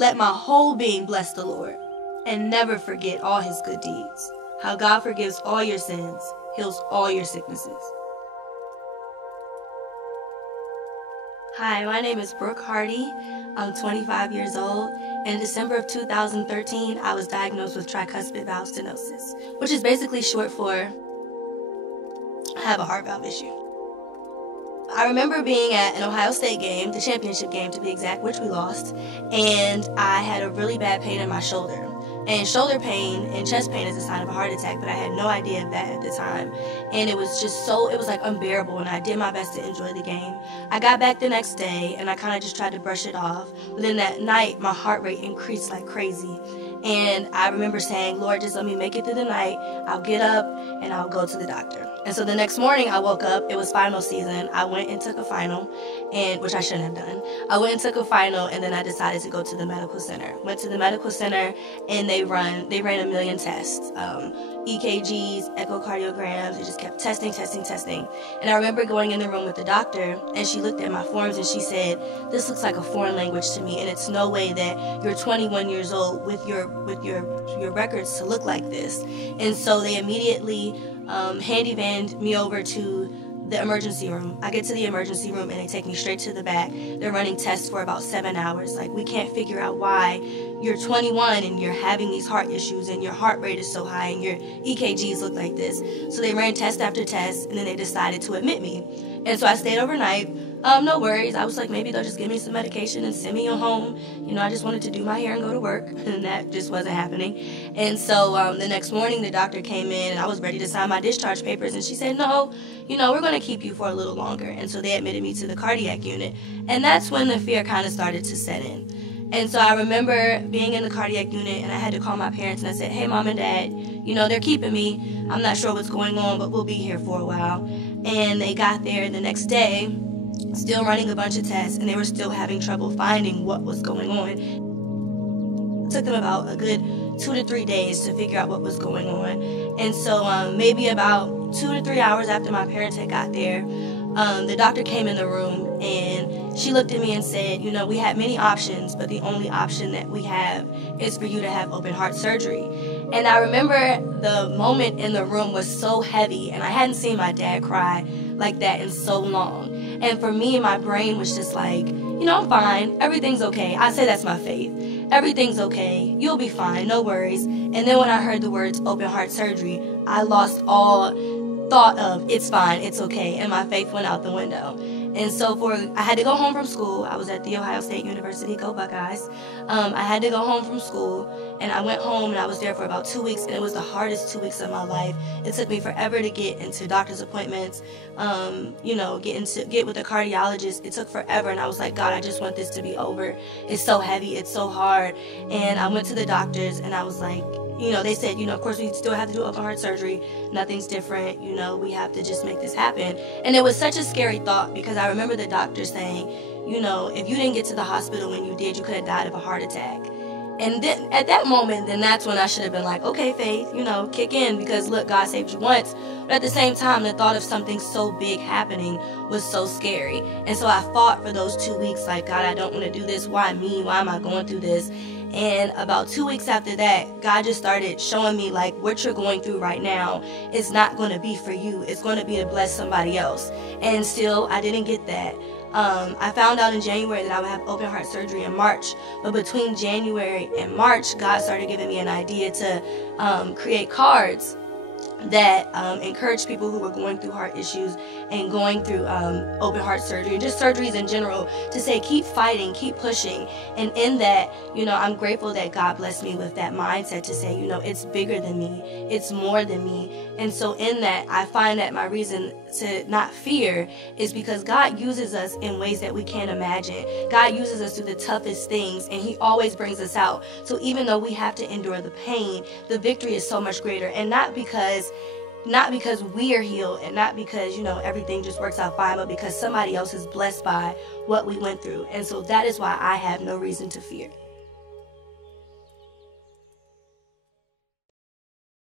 Let my whole being bless the Lord, and never forget all his good deeds. How God forgives all your sins, heals all your sicknesses. Hi, my name is Brooke Hardy. I'm 25 years old. In December of 2013, I was diagnosed with tricuspid valve stenosis, which is basically short for I have a heart valve issue. I remember being at an Ohio State game, the championship game to be exact, which we lost, and I had a really bad pain in my shoulder. And shoulder pain and chest pain is a sign of a heart attack, but I had no idea of that at the time. And it was just it was like unbearable, and I did my best to enjoy the game. I got back the next day, and I kind of just tried to brush it off. But then that night, my heart rate increased like crazy. And I remember saying, Lord, just let me make it through the night. I'll get up, and I'll go to the doctor. And so the next morning, I woke up. It was final season. I went and took a final, which I shouldn't have done. I went and took a final, and then I decided to go to the medical center. Went to the medical center, and they ran 1 million tests. EKGs, echocardiograms. They just kept testing. And I remember going in the room with the doctor, and she looked at my forms, and she said, this looks like a foreign language to me, and it's no way that you're 21 years old with your records to look like this. And so they immediately handy-vanned me over to the emergency room. I get to the emergency room and they take me straight to the back. They're running tests for about 7 hours. Like, we can't figure out why you're 21 and you're having these heart issues and your heart rate is so high and your EKGs look like this. So they ran test after test, and then they decided to admit me. And so I stayed overnight. No worries. I was like, maybe they'll just give me some medication and send me home. You know, I just wanted to do my hair and go to work, and that just wasn't happening. And so the next morning, the doctor came in, and I was ready to sign my discharge papers, and she said, no, you know, we're going to keep you for a little longer. And so they admitted me to the cardiac unit, and that's when the fear kind of started to set in. And so I remember being in the cardiac unit, and I had to call my parents, and I said, hey, Mom and Dad, you know, they're keeping me. I'm not sure what's going on, but we'll be here for a while. And they got there the next day, still running a bunch of tests, and they were still having trouble finding what was going on. It took them about a good 2 to 3 days to figure out what was going on. And so maybe about 2 to 3 hours after my parents had got there, the doctor came in the room, and she looked at me and said, you know, we had many options, but the only option that we have is for you to have open heart surgery. And I remember the moment in the room was so heavy, and I hadn't seen my dad cry like that in so long. And for me, my brain was just like, you know, I'm fine. Everything's okay. I say that's my faith. Everything's okay. You'll be fine. No worries. And then when I heard the words open heart surgery, I lost all thought of it's fine, it's okay, and my faith went out the window. And so I had to go home from school. I was at the Ohio State University, go Buckeyes. I had to go home from school, and I went home, and I was there for about 2 weeks, and it was the hardest 2 weeks of my life. It took me forever to get into doctor's appointments, you know, get with the cardiologist. It took forever, and I was like, God, I just want this to be over. It's so heavy, it's so hard. And I went to the doctors, and I was like, you know, they said, you know, of course we still have to do open heart surgery. Nothing's different. You know, we have to just make this happen. And it was such a scary thought, because I remember the doctor saying, you know, if you didn't get to the hospital when you did, you could have died of a heart attack. And then at that moment, then that's when I should have been like, okay, faith, you know, kick in, because look, God saved you once. But at the same time, the thought of something so big happening was so scary. And so I fought for those 2 weeks, like, God, I don't want to do this. Why me? Why am I going through this? And about 2 weeks after that, God just started showing me, like, what you're going through right now is not going to be for you. It's going to be to bless somebody else. And still, I didn't get that. I found out in January that I would have open heart surgery in March. But between January and March, God started giving me an idea to create cards that encourage people who were going through heart issues and going through open heart surgery and just surgeries in general, to say, keep fighting, keep pushing. And in that, you know, I'm grateful that God blessed me with that mindset to say, you know, it's bigger than me, it's more than me. And so in that, I find that my reason to not fear is because God uses us in ways that we can't imagine. God uses us through the toughest things, and He always brings us out. So even though we have to endure the pain, the victory is so much greater. And not because we are healed, and not because, you know, everything just works out fine, but because somebody else is blessed by what we went through. And so that is why I have no reason to fear.